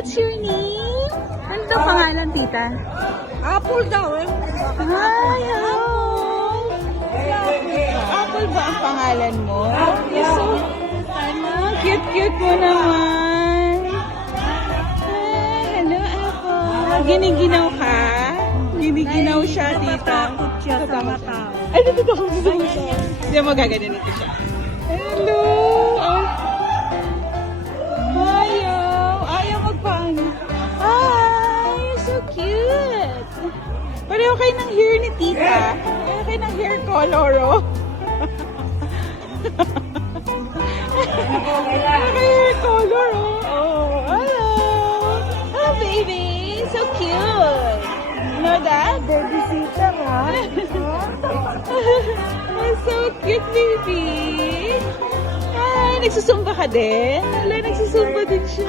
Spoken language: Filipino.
what's your name? Ano daw pangalan, tita? Apple daw eh. Hi, hello! Apple ba ang pangalan mo? You're so, cute mo naman. Hi, hello, Apple. Giniginaw ka? Giniginaw siya, tita. Takot siya sa mga tao. Ay, dito ako sa mga. Hindi mo gaganin ito siya. Hello! Ayaw magpaano. Hi! You're so cute! Pareho kayo ng hair ni tita. Pareho kayo ng hair color, oh. Pareho kayo hair color, oh. Oh, hello! Oh, baby! So cute! You know that? Babysitter ha? Oh, so cute, baby. Ay, nagsusumba ka din? Wala, nagsusumba din siya.